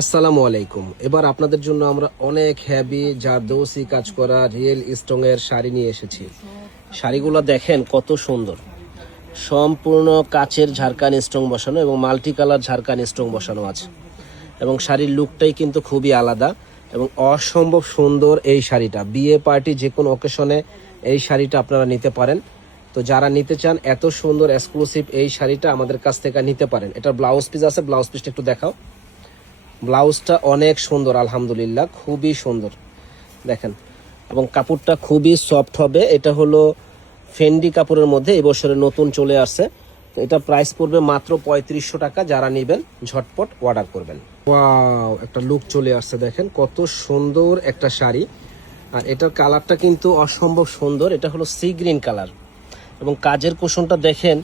আসসালামু আলাইকুম। এবার আপনাদের জন্য আমরা অনেক হেভি জারদৌসি কাজ করা রিয়েল স্টোন এর শাড়ি নিয়ে এসেছি। শাড়িগুলো দেখেন কত সুন্দর, সম্পূর্ণ কাচের ঝাড়খান স্টোন বসানো এবং মাল্টি কালার ঝাড়খান স্টোন বসানো আছে এবং শাড়ির লুকটাই কিন্তু খুবই আলাদা এবং অসম্ভব সুন্দর। এই শাড়িটা বিয়ে পার্টি যে কোনো অকেশনে এই শাড়িটা আপনারা নিতে পারেন। তো যারা নিতে চান এত সুন্দর এক্সক্লুসিভ এই শাড়িটা আমাদের কাছ থেকে নিতে পারেন। এটার ব্লাউজ পিস আছে, ব্লাউজ পিসটা একটু দেখাও। ব্লাউজটা অনেক সুন্দর, আলহামদুলিল্লাহ খুবই সুন্দর দেখেন, এবং কাপড়টা খুবই সফট হবে। এটা হলো ফেন্ডি কাপড়ের মধ্যে এবছরে নতুন চলে আসছে। তো এটা প্রাইস পড়বে মাত্র 3500 টাকা। যারা নেবেন ঝটপট অর্ডার করবেন। ওয়াও, একটা লুক চলে আসছে, দেখেন কত সুন্দর একটা শাড়ি। আর এটার কালারটা কিন্তু অসম্ভব সুন্দর। এটা হলো সি গ্রিন কালার এবং কাজের কুশনটা দেখেন,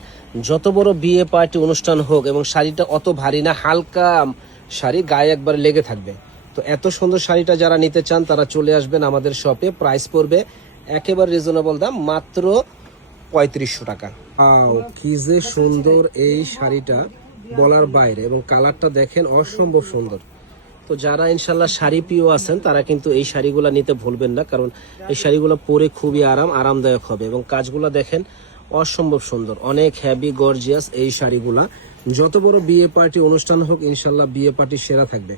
যত বড় বিয়ে পার্টি অনুষ্ঠান হোক এবং শাড়িটা অত ভারী না, হালকা শাড়ি, গায়ে একবার লেগে থাকবে। তো এত সুন্দর শাড়িটা যারা নিতে চান তারা চলে আসবেন আমাদের শপে। প্রাইস পড়বে একেবারে রিজনেবল দাম, মাত্র 3500 টাকা। কি যে সুন্দর এই শাড়িটা, বলার বাইরে, এবং কালারটা দেখেন অসম্ভব সুন্দর। তো যারা ইনশাল্লাহ শাড়ি প্রিয় আছেন তারা কিন্তু এই শাড়িগুলো নিতে ভুলবেন না, কারণ এই শাড়িগুলো পরে খুবই আরামদায়ক হবে এবং কাজগুলো দেখেন অসম্ভব সুন্দর, অনেক হেভি গর্জিয়াস এই শাড়িগুলা। যত বড় বিয়ে পার্টি অনুষ্ঠান হোক ইনশাল্লাহ বিয়ে পার্টি সেরা থাকবে।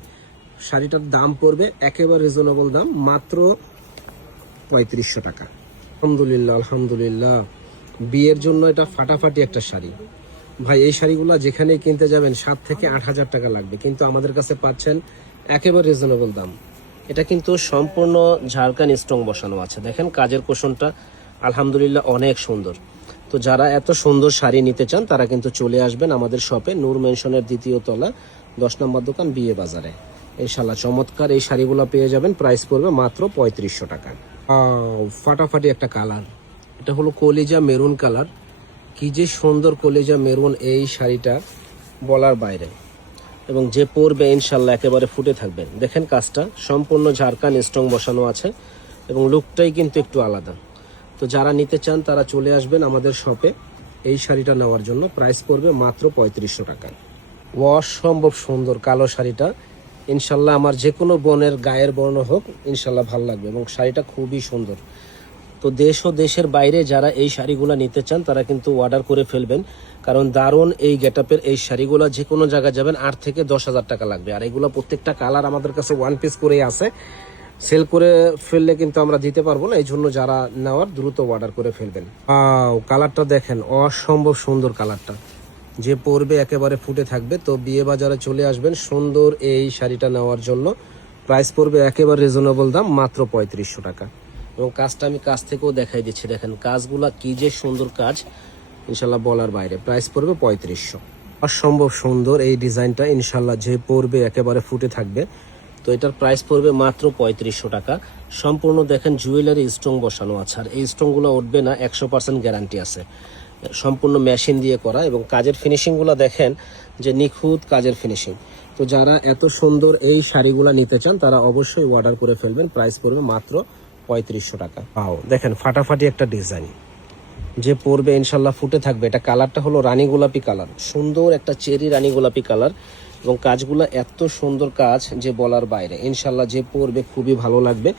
শাড়িটার দাম পড়বে একেবারে রিজনেবল দাম, মাত্র 3500 টাকা। আলহামদুলিল্লাহ আলহামদুলিল্লাহ, বিয়ের জন্য এটা ফাটাফাটি একটা শাড়ি। ভাই এই শাড়িগুলো যেখানে কিনতে যাবেন 7 থেকে 8 হাজার টাকা লাগবে, কিন্তু আমাদের কাছে পাচ্ছেন একেবারে রিজনেবল দাম। এটা কিন্তু সম্পূর্ণ ঝাড়খান স্টোন বসানো আছে, দেখেন কাজের কুশনটা আলহামদুলিল্লাহ অনেক সুন্দর। তো যারা এত সুন্দর শাড়ি নিতে চান তারা কিন্তু চলে আসবেন আমাদের শপে, নূর মেনশনের 2য় তলা, 10 নম্বর দোকান, বিয়ে বাজারে। ইনশাল্লাহ চমৎকার এই শাড়িগুলো পেয়ে যাবেন। প্রাইস পড়বে মাত্র 3500 টাকা। ফাটাফাটি একটা কালার, এটা হলো কলিজা মেরুন কালার। কি যে সুন্দর কলিজা মেরুন এই শাড়িটা, বলার বাইরে, এবং যে পরবে ইনশাল্লাহ একেবারে ফুটে থাকবে। দেখেন কাজটা সম্পূর্ণ ঝাড়খান স্টোন বসানো আছে এবং লুকটাই কিন্তু একটু আলাদা। তো যারা নিতে চান তারা চলে আসবেন আমাদের শপে এই শাড়িটা নেওয়ার জন্য। প্রাইস পড়বে মাত্র 3500 টাকা। অসম্ভব সুন্দর কালো শাড়িটা, ইনশাল্লাহ আমার যে কোনো বোনের গায়ের বর্ণ হোক ইনশাল্লাহ ভালো লাগবে এবং শাড়িটা খুবই সুন্দর। তো দেশ ও দেশের বাইরে যারা এই শাড়িগুলো নিতে চান তারা কিন্তু অর্ডার করে ফেলবেন, কারণ দারুণ এই গেটআপের এই শাড়িগুলো যে কোনো জায়গায় যাবেন 8 থেকে 10 হাজার টাকা লাগবে। আর এগুলো প্রত্যেকটা কালার আমাদের কাছে ওয়ান পিস করেই আছে, সেল করে ফেললে কিন্তু আমরা দিতে পারবো না, এই জন্য যারা নেওয়ার দ্রুত অর্ডার করে ফেলবেন। কালারটা দেখেন অসম্ভব সুন্দর কালারটা, যে পরবে একেবারে ফুটে থাকবে। তো বিয়ে বাজারে চলে আসবেন সুন্দর এই শাড়িটা নেওয়ার জন্য। প্রাইস পড়বে একেবারে রিজনেবল দাম, মাত্র 3500 টাকা। এবং কাজটা আমি কাছ থেকেও দেখাই দিচ্ছি, দেখেন কাজগুলা কি যে সুন্দর কাজ, ইনশাল্লাহ বলার বাইরে। প্রাইস পড়বে 3500। অসম্ভব সুন্দর এই ডিজাইনটা, ইনশাল্লাহ যে পরবে একেবারে ফুটে থাকবে। তো এটার প্রাইস পড়বে মাত্র 3500 টাকা। সম্পূর্ণ দেখেন জুয়েলারি স্টোন বসানো আছে, আর এই স্টোনগুলো উঠবে না, 100% গ্যারান্টি আছে। সম্পূর্ণ মেশিন দিয়ে করা এবং কাজের ফিনিশিংগুলো দেখেন যে নিখুঁত কাজের ফিনিশিং। তো যারা এত সুন্দর এই শাড়িগুলো নিতে চান তারা অবশ্যই অর্ডার করে ফেলবেন। প্রাইস পড়বে মাত্র 3500 টাকা। দেখেন ফাটাফাটি একটা ডিজাইন, যে পরবে ইনশাল্লাহ ফুটে থাকবে। এটা কালারটা হলো রানী গোলাপি কালার, সুন্দর একটা চেরি রানী গোলাপি কালার, এবং কাজগুলো এত সুন্দর কাজ যে বলার বাইরে। ইনশাল্লাহ যে পরবে খুবই ভালো লাগবে।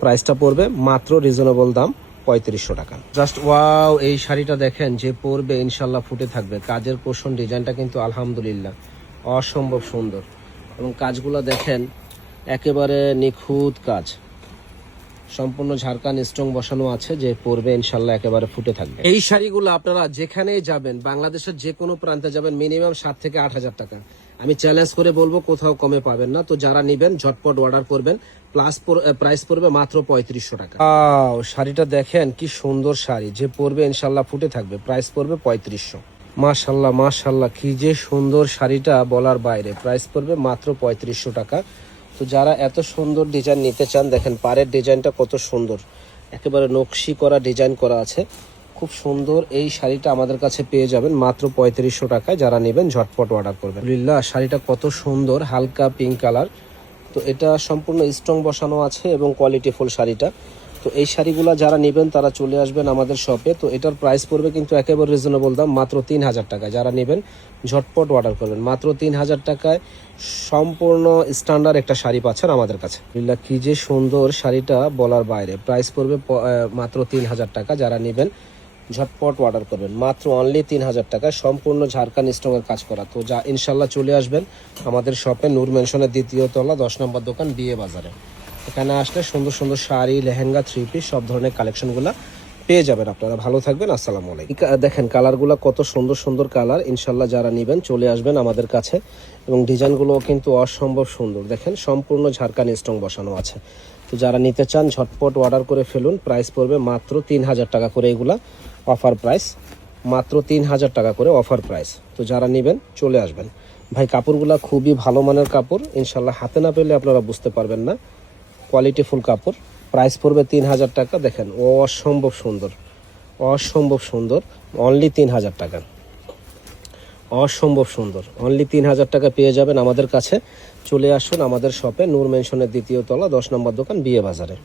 প্রাইসটা পড়বে মাত্র রিজনেবল দাম, 3500 টাকা। জাস্ট ওয়াও, এই শাড়িটা দেখেন যে পরবে ইনশাল্লাহ ফুটে থাকবে। কাজের পোষণ ডিজাইনটা কিন্তু আলহামদুলিল্লাহ অসম্ভব সুন্দর, এবং কাজগুলো দেখেন একেবারে নিখুঁত কাজ, সম্পূর্ণ ঝাড়খান স্টোন বসানো আছে, যে পরবে ইনশাল্লাহ একেবারে ফুটে থাকবে। এই শাড়িগুলো আপনারা যেখানেই যাবেন, বাংলাদেশের যে কোনো প্রান্তে যাবেন, মিনিমাম 7 থেকে 8 হাজার টাকা। আমি চ্যালেঞ্জ করে বলবো কোথাও কমে পাবেন না। তো যারা নিবেন ঝটপট অর্ডার করবেন। প্রাইস পড়বে মাত্র 3500 টাকা। শাড়িটা দেখেন কি সুন্দর শাড়ি, যে পরবে ইনশাল্লাহ ফুটে থাকবে। প্রাইস পড়বে 3500। মাশাল্লাহ মাশাল্লাহ, কি যে সুন্দর শাড়িটা, বলার বাইরে। প্রাইস পড়বে মাত্র 3500 টাকা। তো যারা এত সুন্দর ডিজাইন নিতে চান, দেখেন পাড়ের ডিজাইনটা কত সুন্দর, একেবারে নকশি করা ডিজাইন করা আছে, খুব সুন্দর। এই শাড়িটা আমাদের কাছে পেয়ে যাবেন মাত্র 3500 টাকায়। যারা নেবেন ঝটপট অর্ডার করবেন। আলহামদুলিল্লাহ, শাড়িটা কত সুন্দর, হালকা পিঙ্ক কালার। তো এটা সম্পূর্ণ স্টোন বসানো আছে এবং কোয়ালিটি ফুল শাড়িটা। তো এই শাড়িগুলো যারা নেবেন তারা চলে আসবেন আমাদের শপে। তো এটার প্রাইস পড়বে কিন্তু একেবারে রিজনেবল দাম, মাত্র 3000 টাকা। যারা নেবেন ঝটপট অর্ডার করবেন, মাত্র 3000 টাকায় সম্পূর্ণ স্ট্যান্ডার্ড একটা শাড়ি পাচ্ছেন আমাদের কাছে। কি যে সুন্দর শাড়িটা বলার বাইরে। প্রাইস পড়বে মাত্র 3000 টাকা। যারা নেবেন ঝটপট অর্ডার করবেন, মাত্র অনলি 3000 টাকা, সম্পূর্ণ ঝাড়খান্ড স্ট্রংয়ের কাজ করা। তো যা ইনশাল্লাহ চলে আসবেন আমাদের শপে, নূর মেনশনের 2য় তলা 10 নম্বর দোকান, বিয়ে বাজারে। এখানে আসলে সুন্দর সুন্দর শাড়ি, লেহেঙ্গা, 3 পিস সব ধরনের কালেকশনগুলো পেয়ে যাবেন আপনারা। ভালো থাকবেন, আসসালামু আলাইকুম। দেখেন কালারগুলো কত সুন্দর সুন্দর কালার। ইনশাল্লাহ যারা নেবেন চলে আসবেন আমাদের কাছে, এবং ডিজাইনগুলো কিন্তু অসম্ভব সুন্দর। দেখেন সম্পূর্ণ ঝাড়খান্ড স্ট্রং বসানো আছে। তো যারা নিতে চান ঝটপট অর্ডার করে ফেলুন। প্রাইস পড়বে মাত্র 3000 টাকা করে, এগুলা অফার প্রাইস, মাত্র 3000 টাকা করে অফার প্রাইস। তো যারা নেবেন চলে আসবেন। ভাই কাপড়গুলো খুবই ভালো মানের কাপড়, ইনশাল্লাহ হাতে না পেলে আপনারা বুঝতে পারবেন না, কোয়ালিটিফুল কাপড়। প্রাইস পড়বে 3000 টাকা। দেখেন অসম্ভব সুন্দর, অসম্ভব সুন্দর, অনলি 3000 টাকা, অসম্ভব সুন্দর, অনলি 3000 টাকা পেয়ে যাবেন আমাদের কাছে। চলে আসুন আমাদের শপে, নূর মেনশনের 2য় তলা 10 নম্বর দোকান, বিয়ে বাজারে।